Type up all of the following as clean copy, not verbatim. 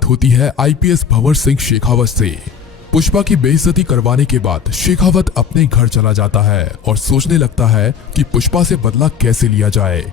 मुलाकात होती है आईपीएस भंवर सिंह शेखावत से। पुष्पा की बेइज्जती करवाने के बाद शेखावत अपने घर चला जाता है और सोचने लगता है कि पुष्पा से बदला कैसे लिया जाए।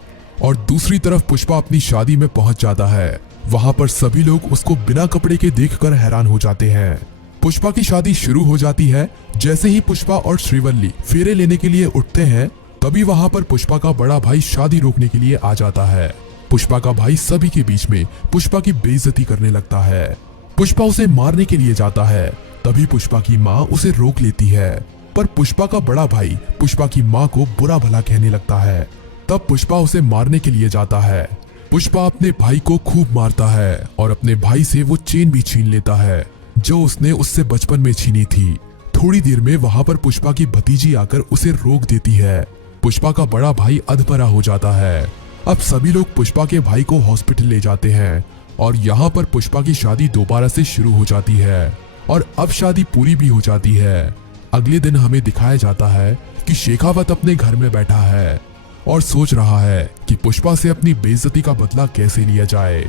और दूसरी तरफ पुष्पा अपनी शादी में पहुंच जाता है। वहां पर सभी लोग उसको बिना कपड़े के देखकर हैरान हो जाते हैं। पुष्पा की शादी शुरू हो जाती है। जैसे ही पुष्पा और श्रीवल्ली फेरे लेने के लिए उठते हैं, तभी वहां पर पुष्पा का बड़ा भाई शादी रोकने के लिए आ जाता है। पुष्पा का भाई सभी के बीच में पुष्पा की बेइज्जती करने लगता है। पुष्पा उसे मारने के लिए जाता है, तभी पुष्पा की माँ उसे रोक लेती है। पर पुष्पा का बड़ा भाई पुष्पा की माँ को बुरा भला कहने लगता है। तब पुष्पा उसे मारने के लिए जाता है। पुष्पा अपने भाई को खूब मारता है और अपने भाई से वो चेन भी छीन लेता है जो उसने उससे बचपन में छीनी थी। थोड़ी देर में वहां पर पुष्पा की भतीजी आकर उसे रोक देती है। पुष्पा का बड़ा भाई अधमरा हो जाता है। अब सभी लोग पुष्पा के भाई को हॉस्पिटल ले जाते हैं और यहाँ पर पुष्पा की शादी दोबारा से शुरू हो जाती है और अब शादी पूरी भी हो जाती है। अगले दिन हमें दिखाया जाता है कि शेखावत अपने घर में बैठा है और सोच रहा है कि पुष्पा से अपनी बेइज्जती का बदला कैसे लिया जाए।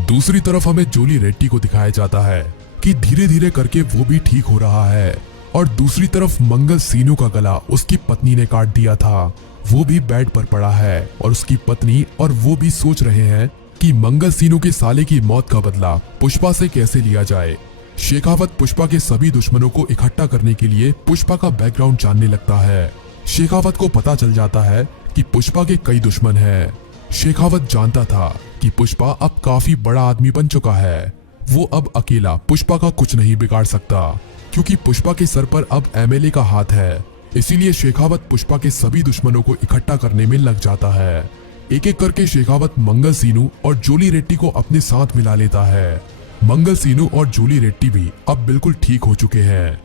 दूसरी तरफ हमें जोली रेड्डी को दिखाया जाता है कि धीरे धीरे करके वो भी ठीक हो रहा है। और दूसरी तरफ मंगल सीनू का गला उसकी पत्नी ने काट दिया था। वो भी बेड पर पड़ा है और उसकी पत्नी और वो भी सोच रहे हैं कि मंगल सीनू के साले की मौत का बदला पुष्पा से कैसे लिया जाए। शेखावत पुष्पा के सभी दुश्मनों को इकट्ठा करने के लिए पुष्पा का बैकग्राउंड जानने लगता है। शेखावत को पता चल जाता है कि पुष्पा के कई दुश्मन हैं। शेखावत जानता था कि पुष्पा अब काफी बड़ा आदमी बन चुका है। वो अब अकेला पुष्पा का कुछ नहीं बिगाड़ सकता, क्योंकि पुष्पा के सर पर अब एमएलए का हाथ है। इसीलिए शेखावत पुष्पा के सभी दुश्मनों को इकट्ठा करने में लग जाता है। एक एक करके शेखावत मंगल सीनू और जोली रेड्डी को अपने साथ मिला लेता है। मंगल सीनू और जोली रेड्डी भी अब बिल्कुल ठीक हो चुके हैं।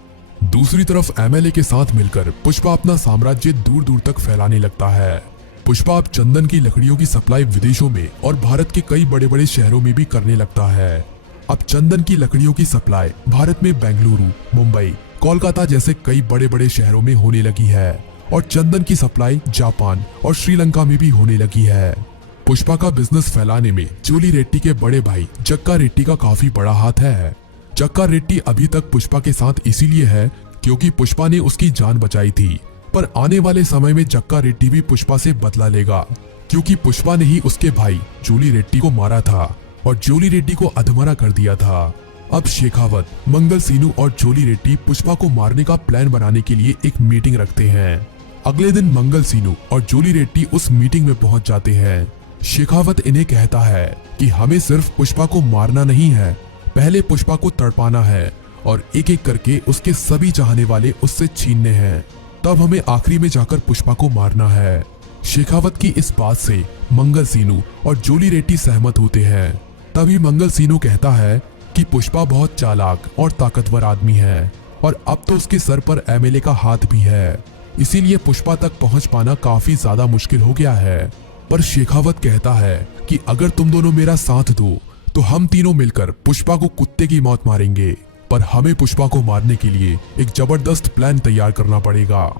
दूसरी तरफ एमएलए के साथ मिलकर पुष्पा अपना साम्राज्य दूर दूर तक फैलाने लगता है। पुष्पा अब चंदन की लकड़ियों की सप्लाई विदेशों में और भारत के कई बड़े बड़े शहरों में भी करने लगता है। अब चंदन की लकड़ियों की सप्लाई भारत में बेंगलुरु, मुंबई, कोलकाता जैसे कई बड़े बड़े शहरों में होने लगी है और चंदन की सप्लाई जापान और श्रीलंका में भी होने लगी है। पुष्पा का बिजनेस फैलाने में जोली रेड्डी के बड़े भाई जक्का रेड्डी का काफी बड़ा हाथ है। जक्का रेड्डी अभी तक पुष्पा के साथ इसीलिए है क्योंकि पुष्पा ने उसकी जान बचाई थी, पर आने वाले समय में जक्का रेड्डी भी पुष्पा से बदला लेगा, क्योंकि पुष्पा ने ही उसके भाई जोली रेड्डी को मारा था और जोली रेड्डी को अधमरा कर दिया था। अब शेखावत, मंगल सीनू और जोली रेड्डी पुष्पा को मारने का प्लान बनाने के लिए एक मीटिंग रखते हैं। अगले दिन मंगल सीनू और जोली रेड्डी उस मीटिंग में पहुंच जाते हैं। शेखावत इन्हें कहता है कि हमें सिर्फ पुष्पा को मारना नहीं है, पहले पुष्पा को तड़पाना है और एक एक करके उसके सभी चाहने वाले उससे छीनने हैं। तब हमें आखिरी में जाकर पुष्पा को मारना है। शेखावत की इस बात से मंगल सीनू और जोली रेड्डी सहमत होते हैं। तभी मंगल सीनू कहता है कि पुष्पा बहुत चालाक और ताकतवर आदमी है और अब तो उसके सर पर एमएलए का हाथ भी है, इसीलिए पुष्पा तक पहुंच पाना काफी ज्यादा मुश्किल हो गया है। पर शेखावत कहता है कि अगर तुम दोनों मेरा साथ दो तो हम तीनों मिलकर पुष्पा को कुत्ते की मौत मारेंगे, पर हमें पुष्पा को मारने के लिए एक जबरदस्त प्लान तैयार करना पड़ेगा।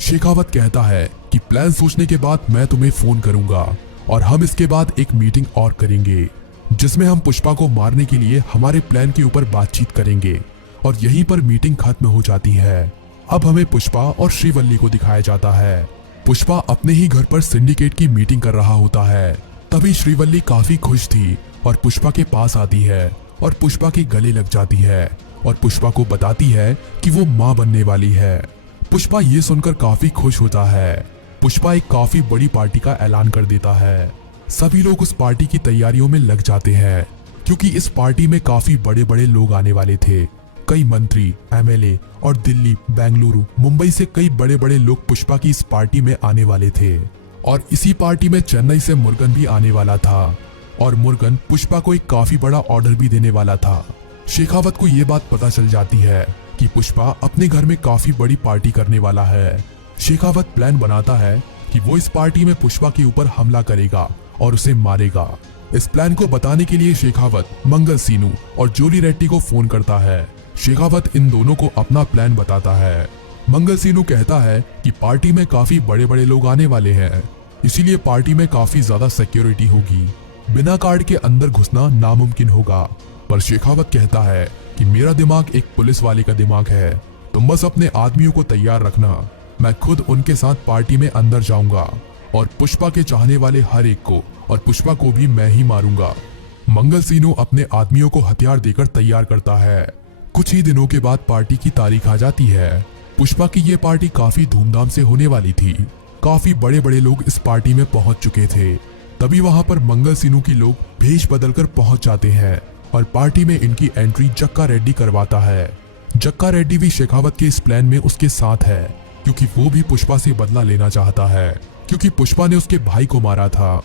शेखावत कहता है कि प्लान सोचने के बाद मैं तुम्हें फोन करूंगा और हम इसके बाद एक मीटिंग और करेंगे जिसमें हम पुष्पा को मारने के लिए हमारे प्लान के ऊपर बातचीत करेंगे। और यहीं पर मीटिंग खत्म हो जाती है। अब हमें पुष्पा और श्रीवल्ली को दिखाया जाता है। पुष्पा अपने ही घर पर सिंडिकेट की मीटिंग कर रहा होता है। तभी श्रीवल्ली काफी खुश थी और पुष्पा के पास आती है और पुष्पा के गले लग जाती है और पुष्पा को बताती है कि वो माँ बनने वाली है। पुष्पा ये सुनकर काफी खुश होता है। पुष्पा एक काफी बड़ी पार्टी का ऐलान कर देता है। सभी लोग उस पार्टी की तैयारियों में लग जाते हैं, क्योंकि इस पार्टी में काफी बड़े बड़े लोग आने वाले थे। कई मंत्री, एमएलए और दिल्ली, बेंगलुरु, मुंबई से कई बड़े बड़े लोग पुष्पा की इस पार्टी में आने वाले थे। और इसी पार्टी में चेन्नई से मुर्गन भी आने वाला था और मुर्गन पुष्पा को एक काफी बड़ा ऑर्डर भी देने वाला था। शेखावत को ये बात पता चल जाती है कि पुष्पा अपने घर में काफी बड़ी पार्टी करने वाला है। शेखावत प्लान बनाता है कि वो इस पार्टी में पुष्पा के ऊपर हमला करेगा और उसे मारेगा। इस प्लान को बताने के लिए शेखावत मंगल सीनू और जोली रेड्डी को फोन करता है। शेखावत इन दोनों को अपना प्लान बताता है। मंगल सीनू कहता है कि पार्टी में काफी बड़े बड़े लोग आने वाले हैं, इसीलिए पार्टी में काफी ज्यादा सिक्योरिटी होगी। बिना कार्ड के अंदर घुसना नामुमकिन होगा। पर शेखावत कहता है कि मेरा दिमाग एक पुलिस वाले का दिमाग है, तुम बस अपने आदमियों को तैयार रखना, मैं खुद उनके साथ पार्टी में अंदर जाऊंगा और पुष्पा के चाहने वाले हर एक को और पुष्पा को भी मैं ही मारूंगा। मंगल सीनू अपने आदमियों को हथियार देकर तैयार करता है। कुछ ही दिनों के बाद पार्टी की तारीख आ जाती है। पुष्पा की ये पार्टी काफी धूमधाम से होने वाली थी। काफी बड़े बड़े लोग इस पार्टी में पहुंच चुके थे। तभी वहां पर मंगल सीनू की लोग भेष बदलकर पहुंच जाते हैं और पार्टी में इनकी एंट्री जक्का रेड्डी करवाता है। जक्का रेड्डी भी शेखावत के इस प्लान में उसके साथ है, क्योंकि वो भी पुष्पा से बदला लेना चाहता है, क्योंकि पुष्पा ने उसके भाई को मारा था।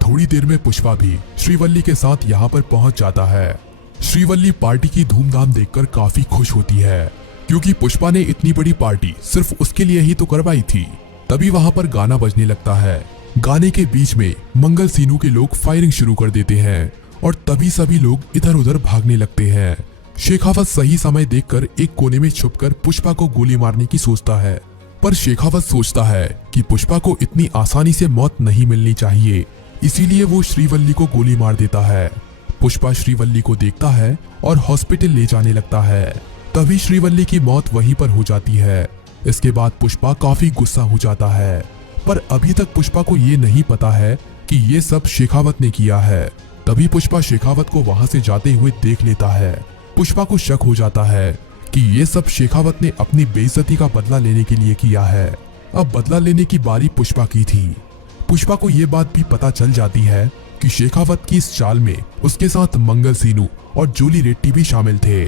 थोड़ी देर में पुष्पा भी श्रीवल्ली के साथ यहाँ पर पहुंच जाता है। श्रीवल्ली पार्टी की धूमधाम देखकर काफी खुश होती है, क्योंकि पुष्पा ने इतनी बड़ी पार्टी सिर्फ उसके लिए ही तो करवाई थी। तभी वहां पर गाना बजने लगता है। गाने के बीच में मंगल सीनू के लोग फायरिंग शुरू कर देते हैं और तभी सभी लोग इधर उधर भागने लगते हैं। शेखावत सही समय देखकर एक कोने में छुपकर पुष्पा को गोली मारने की सोचता है, पर शेखावत सोचता है कि पुष्पा को इतनी आसानी से मौत नहीं मिलनी चाहिए, इसीलिए वो श्रीवल्ली को गोली मार देता है। पुष्पा श्रीवल्ली को देखता है और हॉस्पिटल ले जाने लगता है। तभी श्रीवल्ली की मौत वहीं पर हो जाती है। इसके बाद पुष्पा काफी गुस्सा हो जाता है, पर अभी तक पुष्पा को ये नहीं पता है कि ये सब शेखावत ने किया है। तभी पुष्पा शेखावत को वहां से जाते हुए देख लेता है। पुष्पा को शक हो जाता है कि ये सब शेखावत ने अपनी बेइज्जती का बदला लेने के लिए किया है। अब बदला लेने की बारी पुष्पा की थी। पुष्पा को ये बात भी पता चल जाती है कि शेखावत की इस चाल में उसके साथ मंगल सीनू और जूली रेड्डी भी शामिल थे।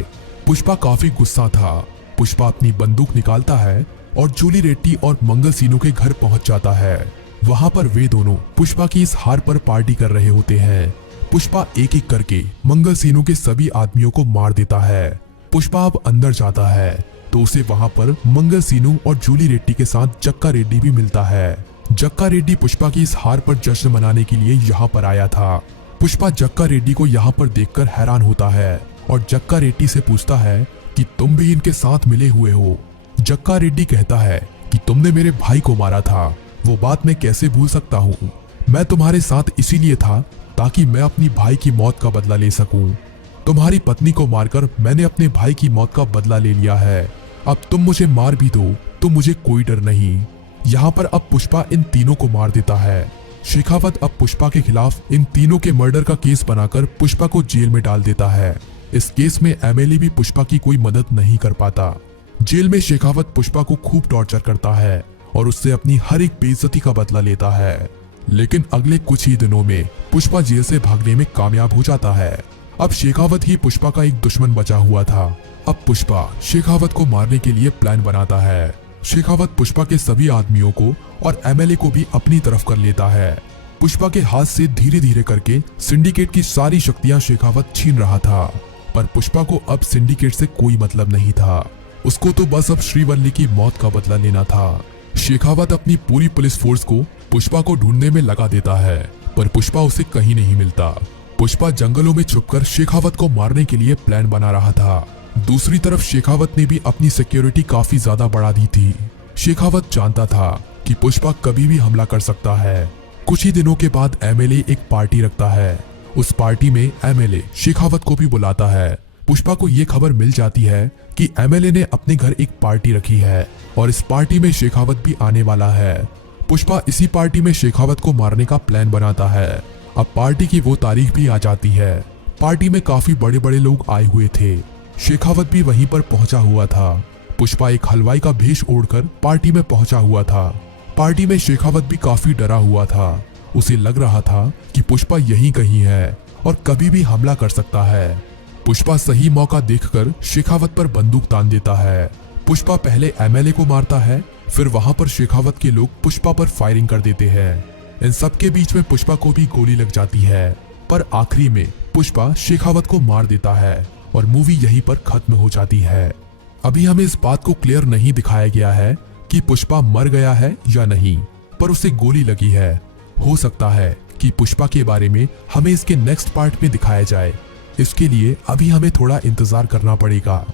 पुष्पा काफी गुस्सा था। पुष्पा अपनी बंदूक निकालता है और जूली रेड्डी और मंगल सीनू के घर पहुंच जाता है। वहां पर वे दोनों पुष्पा की इस हार पर पार्टी कर रहे होते हैं। पुष्पा एक एक करके मंगल सीनू के सभी आदमियों को मार देता है। पुष्पा अब अंदर जाता है तो उसे वहां पर मंगल सीनू और जूली रेड्डी के साथ जक्का रेड्डी भी मिलता है। जक्का रेड्डी पुष्पा की इस हार पर जश्न मनाने के लिए यहाँ पर आया था। पुष्पा जक्का रेड्डी को यहाँ पर देखकर हैरान होता है और जक्का रेड्डी से पूछता है कि तुम भी इनके साथ मिले हुए हो। जक्का रेड्डी कहता है कि तुमने मेरे भाई को मारा था, वो बात मैं कैसे भूल सकता हूँ। मैं तुम्हारे साथ इसीलिए था ताकि मैं अपनी भाई की मौत का बदला ले सकूं। तुम्हारी पत्नी को मारकर मैंने अपने भाई की मौत का बदला ले लिया है। अब तुम मुझे मार भी दो तो मुझे कोई डर नहीं। यहाँ पर अब पुष्पा इन तीनों को मार देता है। शेखावत अब पुष्पा के खिलाफ इन तीनों के मर्डर का केस बनाकर पुष्पा को जेल में डाल देता है। इस केस में एमएलए भी पुष्पा की कोई मदद नहीं कर पाता। जेल में शेखावत पुष्पा को खूब टॉर्चर करता है और उससे अपनी हर एक बेइज्जती का बदला लेता है। लेकिन अगले कुछ ही दिनों में पुष्पा जेल से भागने में कामयाब हो जाता है। अब शेखावत ही पुष्पा का एक दुश्मन बचा हुआ था। अब पुष्पा शेखावत को मारने के लिए प्लान बनाता है। शेखावत पुष्पा के सभी आदमियों को और एमएलए को भी अपनी तरफ कर लेता है। पुष्पा के हाथ से धीरे धीरे करके सिंडिकेट की सारी शक्तियां शेखावत छीन रहा था, पर पुष्पा को अब सिंडिकेट से कोई मतलब नहीं था। उसको तो बस अब श्रीवल्ली की मौत का बदला लेना था। शेखावत अपनी पूरी पुलिस फोर्स को पुष्पा को ढूंढने में लगा देता है, पर पुष्पा उसे कहीं नहीं मिलता। पुष्पा जंगलों में छुपकर शेखावत को मारने के लिए प्लान बना रहा था। दूसरी तरफ शेखावत ने भी अपनी सिक्योरिटी काफी ज्यादा बढ़ा दी थी। शेखावत जानता था कि पुष्पा कभी भी हमला कर सकता है। कुछ ही दिनों के बाद एमएलए एक पार्टी रखता है। उस पार्टी में एमएलए शेखावत को भी बुलाता है। पुष्पा को ये खबर मिल जाती है कि एमएलए ने अपने घर एक पार्टी रखी है और इस पार्टी में शेखावत भी आने वाला है। पुष्पा इसी पार्टी में शेखावत को मारने का प्लान बनाता है। अब पार्टी की वो तारीख भी आ जाती है। पार्टी में काफी बड़े बड़े लोग आए हुए थे। शेखावत भी वहीं पर पहुंचा हुआ था। पुष्पा एक हलवाई का भेष ओढ़कर पार्टी में पहुंचा हुआ था। पार्टी में शेखावत भी काफी डरा हुआ था। उसे लग रहा था कि पुष्पा यहीं कहीं है और कभी भी हमला कर सकता है। पुष्पा सही मौका देखकर शेखावत पर बंदूक तान देता है। पुष्पा पहले एमएलए को मारता है, फिर वहां पर शेखावत के लोग पुष्पा पर फायरिंग कर देते हैं। इन सबके बीच में पुष्पा को भी गोली लग जाती है, पर आखिरी में पुष्पा शेखावत को मार देता है और मूवी यहीं पर खत्म हो जाती है। अभी हमें इस बात को क्लियर नहीं दिखाया गया है कि पुष्पा मर गया है या नहीं, पर उसे गोली लगी है। हो सकता है कि पुष्पा के बारे में हमें इसके नेक्स्ट पार्ट में दिखाया जाए। इसके लिए अभी हमें थोड़ा इंतजार करना पड़ेगा।